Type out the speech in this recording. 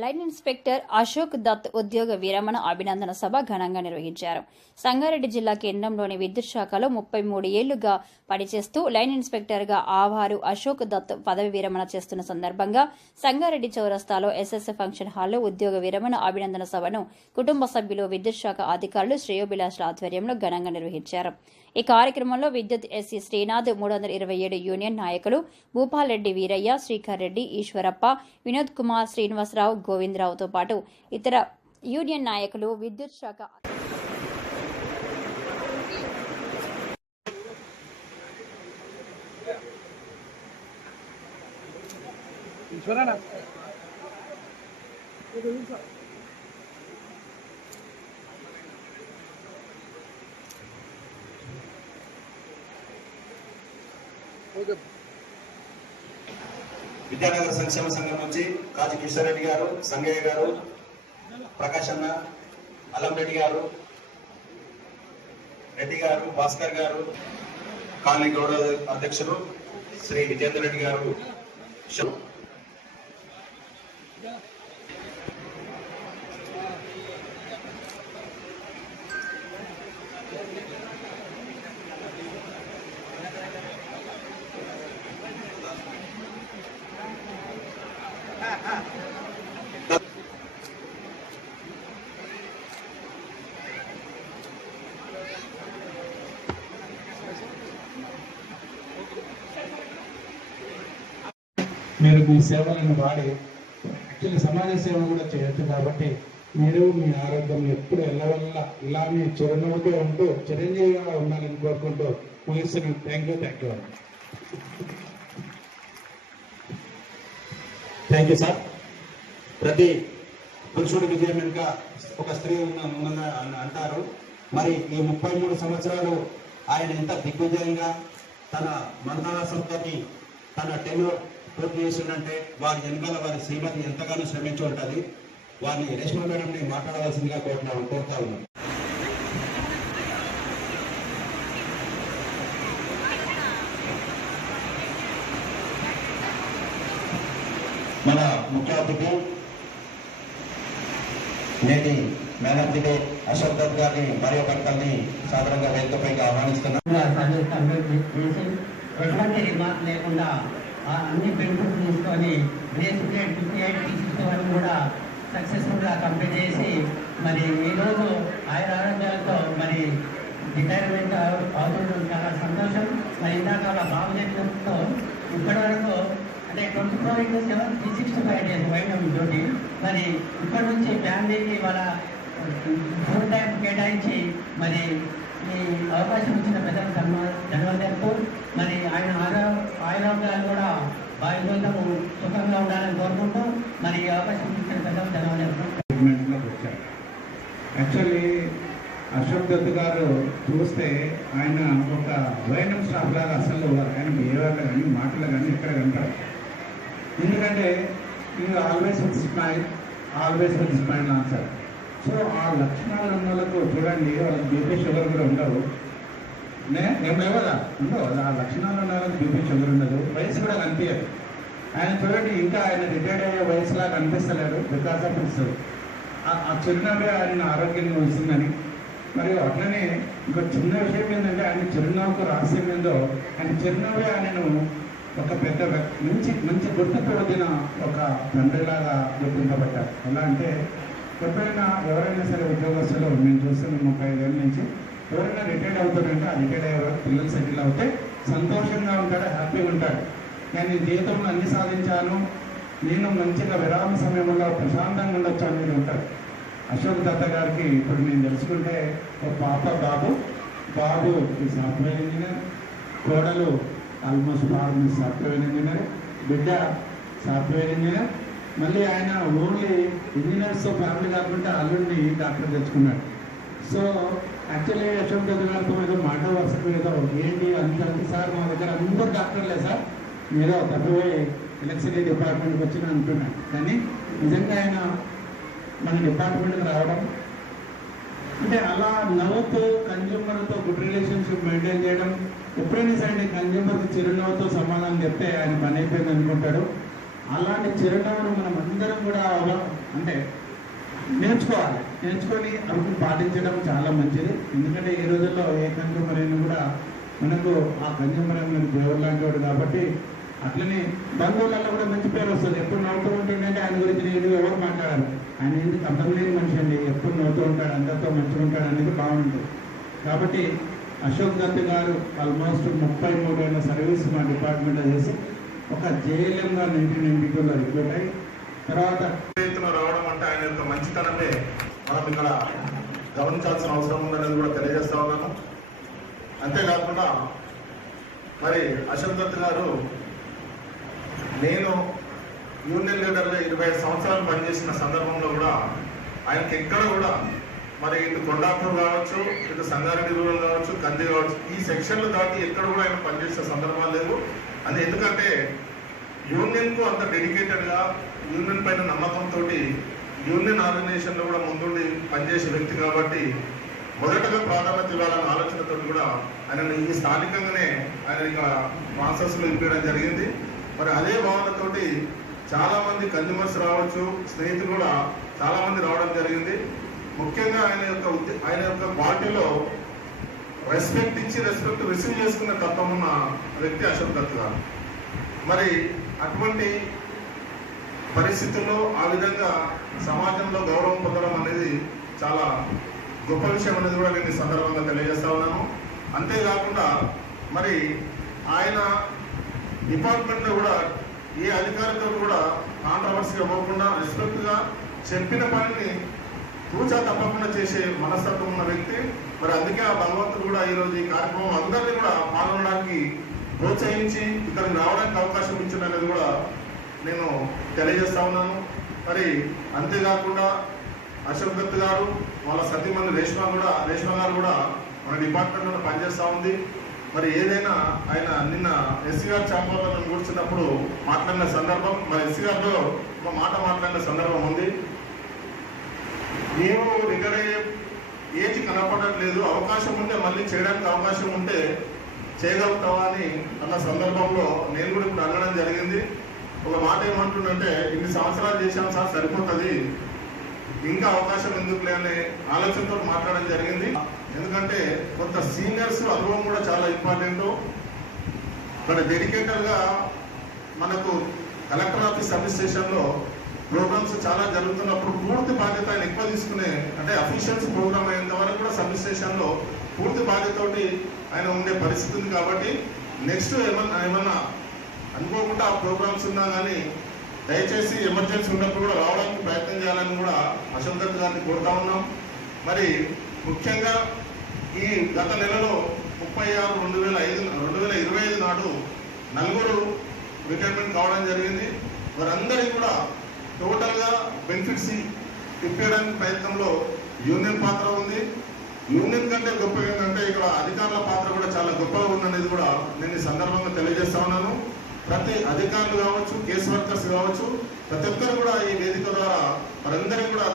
Line inspector Ashok Dutt ఉద్యోగ విరమణ అభినందన సభ ఘనంగా నిర్వహించారు. సంగారెడ్డి జిల్లా కేంద్రంలోని విద్యుత్ శాఖలో ముప్పై మూడు ఏళ్ళుగా పనిచేస్తూ లైన్ ఇన్స్పెక్టర్గా ఆవారు అశోక్ దత్ పదవి విరమణ చేస్తున్న సందర్భంగా సంగారెడ్డి చౌరస్తాలో ఎస్ఎస్ ఫంక్షన్ హాల్లో ఉద్యోగ విరమణ అభినందన సభను కుటుంబ సభ్యులు విద్యుత్ శాఖ అధికారులు శ్రేయోభిలాషుల ఆధ్వర్యంలో ఘనంగా నిర్వహించారు. ఈ కార్యక్రమంలో విద్యుత్ ఎస్సీ శ్రీనాథ్ మూడు వందల ఇరవై ఏడు యూనియన్ నాయకులు భూపాల్ రెడ్డి వీరయ్య శ్రీకర్ రెడ్డి ఈశ్వరప్ప వినోద్ కుమార్ శ్రీనివాసరావు గోవిందరావుతో పాటు ఇతర యూనియన్ నాయకులు విద్యుత్ శాఖ ఓకే. విద్యానగర సంక్షేమ సంఘం నుంచి కాజీ కిషోర్ రెడ్డి గారు సంగయ్య గారు ప్రకాష్ అన్న అల్లం రెడ్డి గారు రెడ్డి గారు భాస్కర్ గారు కాలనీ గౌడ అధ్యక్షులు శ్రీ విజేందర్ రెడ్డి గారు. మీరు మీ సేవలను వాడి యాక్చువల్లీ సమాజ సేవ కూడా చేయొచ్చు కాబట్టి మీరు మీ ఆరోగ్యం ఎప్పుడు ఎల్లవల్ల మీ చిరునవ్వుతో ఉంటూ చిరంజీవిగా ఉండాలని కోరుకుంటూ ముగిస్తున్నాను. Thank you thank you thank you sir ప్రతి పురుషుడి విజయం వెనుక ఒక స్త్రీ ఉన్న అంటారు. మరి ఈ ముప్పై మూడు సంవత్సరాలు ఆయన ఎంత దిగ్విజయంగా తన మంత్రాలసంతోని తన టెన్యూర్ పూర్తి చేసిందంటే వారి వెనుకల వారి శ్రీమతి ఎంతగానో శ్రమించి ఉంటుంది. వారిని రేష్మా మేడంని మాట్లాడవలసిందిగా కోరుతున్నాను కోరుతా ఉన్నాను మన ముఖ్య అతిథి నేటి man of the day Ashok Dutt గారిని మరియు భక్తుల్ని సాధారణంగా వేదికపైకి ఆహ్వానిస్తున్నాం. ఎటువంటి మాట లేకుండా అన్ని బెనిఫిట్స్ తీసుకొని base grade fifty eight sixty one కూడా సక్సెస్ఫుల్గా కంప్లీట్ చేసి మరి ఈరోజు ఆయన ఆరోగ్యాలతో మరి రిటైర్మెంట్ అవుతుండడం చాలా సంతోషం. మరి ఇందాక వాళ్ళ బాబు చెప్పినతో ఇప్పటి వరకు అంటే twenty four into seven three sixty five days వైద్యం తోటి మరి ఇప్పటి నుంచి ఫ్యామిలీకి వాళ్ళ ఫుల్ టైం కేటాయించి మరి ఈ అవకాశం ఇచ్చిన పెద్దల ధన్యవాదాలు మరి ఆయన ఆరో కూడా బాధ్యతము సుఖంగా ఉండాలని కోరుకుంటూ మరి ఈ అవకాశం ఇచ్చిన పెద్దల ధన్యవాదాలు వచ్చారు. యాక్చువల్లీ అశోక్ దత్ గారు చూస్తే ఆయన ఒక వైనం స్టాఫ్ లాగా అసలు ఆయన బిహేవియర్లో కానీ మాటలు కానీ ఎక్కడ కనపడదు ఎందుకంటే you always with smile always with smile answer so ఆ లక్షణాలు ఉన్న వాళ్ళకు చూడండి వాళ్ళకి బీపీ షుగర్ కూడా ఉండవు నే ఏం లేవు కదా ఉండవు ఆ లక్షణాలు ఉండాలని వాళ్ళకి ఉండదు వయసు కూడా కనిపించదు. ఆయన చూడండి ఇంకా ఆయన రిటైర్డ్ అయ్యే వయసులా కనిపిస్తలేడు బికాస్ ఆఫ్ హిస్ ఆ చిరునవ్వే ఆయన ఆరోగ్యంగా ఉంటుందని మరియు అట్లనే ఇంకో చిన్న విషయం ఏంటంటే ఆయన చిరునవ్వుకు రహస్యం ఏందో ఆయన చిరునవ్వే ఆయనను ఒక పెద్ద మంచి మంచి గుర్తుతో వదిన ఒక తండ్రిలాగా గుర్తింపబడ్డారు. ఎలా అంటే ఎప్పుడైనా ఎవరైనా సరే ఉద్యోగస్తులు మేము చూస్తున్నాం ముప్పై ఐదేళ్ళ నుంచి ఎవరైనా రిటైర్డ్ అవుతారంటే ఆ రిటైర్డ్ అయ్యే వరకు పిల్లలు సెటిల్ అవుతే సంతోషంగా ఉంటాడు హ్యాపీగా ఉంటాడు నేను జీవితంలో అన్ని సాధించాను నేను మంచిగా విరామ సమయంలో ప్రశాంతంగా ఉండొచ్చు అనేది ఉంటాడు అశోక్ దత్త గారికి ఇప్పుడు నేను తెలుసుకుంటే ఒక పాప బాబు బాబు సాఫ్ట్వేర్ ఇంజనీర్ కోడలు ఆల్మోస్ట్ ఫార్మ్ సాఫ్ట్వేర్ ఇంజనీర్ బిడ్డ సాఫ్ట్వేర్ ఇంజనీర్ మళ్ళీ ఆయన ఓన్లీ ఇంజనీర్స్ ఫ్యామిలీ కాకుండా అల్లుడిని డాక్టర్ తెచ్చుకున్నాడు. సో యాక్చువల్లీ అశోక్ దత్త గారితో ఏదో మాట వస్తుంది ఏదో ఏంటి అందరికీ సార్ మా దగ్గర అందరూ డాక్టర్లే సార్. మీరు తప్పిపోయి ఎలక్షన్ డిపార్ట్మెంట్కి వచ్చిన అంటున్నాను కానీ నిజంగా ఆయన మన డిపార్ట్మెంట్కి రావడం అంటే అలా నవ్వుతూ కన్జ్యూమర్తో గుడ్ రిలేషన్షిప్ మెయింటైన్ చేయడం ఎప్పుడైనా సరే కన్జ్యూమర్కి చిరునవ్వుతో సమాధానం చెప్తే ఆయన పని అయిపోయింది అనుకుంటాడు. అలాంటి చిరునవ్వును మనం అందరం కూడా అంటే నేర్చుకోవాలి. నేర్చుకొని అవి పాటించడం చాలా మంచిది. ఎందుకంటే ఈ రోజుల్లో ఏ కన్జ్యూమర్ అయినా కూడా మనకు ఆ కన్జ్యూమర్ అనేది దేవుడు లాంటి వాడు కాబట్టి అట్లనే బంధువులలో కూడా మంచి పేరు వస్తుంది. ఎప్పుడు నవ్వుతూ ఉంటుందంటే ఆయన గురించి నేను ఎవరు మాట్లాడాలి ఆయన ఎందుకు అర్థం లేని మనిషి అండి. ఎప్పుడు నవ్వుతూ ఉంటాడు అందరితో మంచిగా ఉంటాడు అనేది బాగుంటుంది. కాబట్టి అశోక్ దత్ గారు ఆల్మోస్ట్ ముప్పై మూడేళ్ళ సర్వీస్ మా డిపార్ట్మెంట్లో చేసి ఒక జేఎల్ఎంగా నైన్టీన్ నైన్టీ టూలో రిక్రూట్ అయ్యి తర్వాత రావడం అంటే ఆయన యొక్క మంచితనమే. మనం ఇక్కడ గమనించాల్సిన అవసరం ఉందనేది కూడా తెలియజేస్తా ఉన్నాను. అంతేకాకుండా మరి అశోక్ దత్ గారు నేను యూనియన్ లీడర్గా ఇరవై ఐదు సంవత్సరాలు పనిచేసిన సందర్భంలో కూడా ఆయనకి ఎక్కడ కూడా మరి ఇటు కొండాపూర్ కావచ్చు ఇటు సంగారెడ్డి రూరల్ కావచ్చు కంది కావచ్చు ఈ సెక్షన్లు దాటి ఎక్కడ కూడా ఆయన పనిచేసిన సందర్భాలు లేవు. అది ఎందుకంటే యూనియన్కు అంత డెడికేటెడ్గా యూనియన్ పైన నమ్మకంతో యూనియన్ ఆర్గనైజేషన్లో కూడా ముందుండి పనిచేసే వ్యక్తి కాబట్టి మొదటగా ప్రాధాన్యత ఇవ్వాలన్న ఆలోచనతో కూడా ఆయన ఈ స్థానికంగానే ఆయన ఇక్కడ ప్రాసెస్లో ఇప్పించడం జరిగింది. మరి అదే భావనతోటి చాలా మంది కన్జ్యూమర్స్ రావచ్చు స్నేహితులు కూడా చాలా మంది రావడం జరిగింది. ముఖ్యంగా ఆయన యొక్క ఆయన యొక్క పార్టీలో రెస్పెక్ట్ ఇచ్చి రెస్పెక్ట్ రిసీవ్ చేసుకునే తత్వం ఉన్న వ్యక్తి అశోక్ దత్ గారు. మరి అటువంటి పరిస్థితుల్లో ఆ విధంగా సమాజంలో గౌరవం పొందడం అనేది చాలా గొప్ప విషయం అనేది కూడా నేను సందర్భంగా తెలియజేస్తా ఉన్నాను. అంతేకాకుండా మరి ఆయన డిపార్ట్మెంట్లో కూడా ఏ అధికారితో కూడా కాంట్రవర్సీ ఇవ్వకుండా రెస్పెక్ట్గా చెప్పిన పనిని తూచా తప్పకుండా చేసే మనస్తత్వం ఉన్న వ్యక్తి. మరి అందుకే ఆ భగవంతుడు కూడా ఈరోజు ఈ కార్యక్రమం అందరినీ కూడా పాల్గొనడానికి ప్రోత్సహించి ఇక్కడికి రావడానికి అవకాశం ఇచ్చిందనేది కూడా నేను తెలియజేస్తా ఉన్నాను. మరి అంతేకాకుండా అశోక్ దత్ గారు వాళ్ళ సతీమణి రేష్మ కూడా రేష్మ గారు కూడా మన డిపార్ట్మెంట్లో పనిచేస్తూ ఉంది. మరి ఏదైనా ఆయన నిన్న ఎస్సీ గారు చాంబర్లో కూర్చున్నప్పుడు మాట్లాడిన సందర్భం మరి ఎస్సీ గారితో ఒక మాట మాట్లాడిన సందర్భం ఉంది. మేము రిటైర్ అయ్యే ఏది కనపడట్లేదు. అవకాశం ఉంటే మళ్ళీ చేయడానికి అవకాశం ఉంటే చేయగలుగుతావా అని అన్న సందర్భంలో నేను కూడా ఇప్పుడు అనడం జరిగింది. ఒక మాట ఏమంటుందంటే ఇన్ని సంవత్సరాలు చేశాం సార్ సరిపోతుంది. ఇంకా అవకాశం ఎందుకు లేని ఆలోచనతో మాట్లాడడం జరిగింది. ఎందుకంటే కొంత సీనియర్స్ అనుభవం కూడా చాలా ఇంపార్టెంట్ ఇక్కడ డెడికేటెడ్గా మనకు కలెక్టర్ ఆఫీస్ అడ్మినిస్ట్రేషన్లో ప్రోగ్రామ్స్ చాలా జరుగుతున్నప్పుడు పూర్తి బాధ్యత ఆయన ఎక్కువ తీసుకునే అంటే అఫీషియల్స్ ప్రోగ్రామ్ అయ్యేంత వరకు కూడా సబ్ స్టేషన్లో పూర్తి బాధ్యతతోటి ఆయన ఉండే పరిస్థితి ఉంది కాబట్టి నెక్స్ట్ ఏమన్నా ఏమన్నా అనుకోకుండా ఆ ప్రోగ్రామ్స్ ఉన్నా కానీ దయచేసి ఎమర్జెన్సీ ఉన్నప్పుడు కూడా రావడానికి ప్రయత్నం చేయాలని కూడా అశోక్ గారిని కోరుతా ఉన్నాం. మరి ముఖ్యంగా ఈ గత నెలలో ముప్పై ఆరు రెండు వేల ఐదు రెండు వేల ఇరవై ఐదు నాడు నలుగురు రిటైర్మెంట్ కావడం జరిగింది. వారందరికీ కూడా టోటల్గా బెనిఫిట్స్ ఇప్పించడానికి ప్రయత్నంలో యూనియన్ పాత్ర ఉంది. యూనియన్ కంటే గొప్ప ఏంటంటే ఇక్కడ అధికారుల పాత్ర కూడా చాలా గొప్పగా ఉందనేది కూడా నేను ఈ సందర్భంగా తెలియజేస్తా ఉన్నాను. ప్రతి అధికారులు కావచ్చు కేసు వర్కర్స్ కావచ్చు ప్రతి ఒక్కరు కూడా ఈ వేదిక ద్వారా వారందరికీ కూడా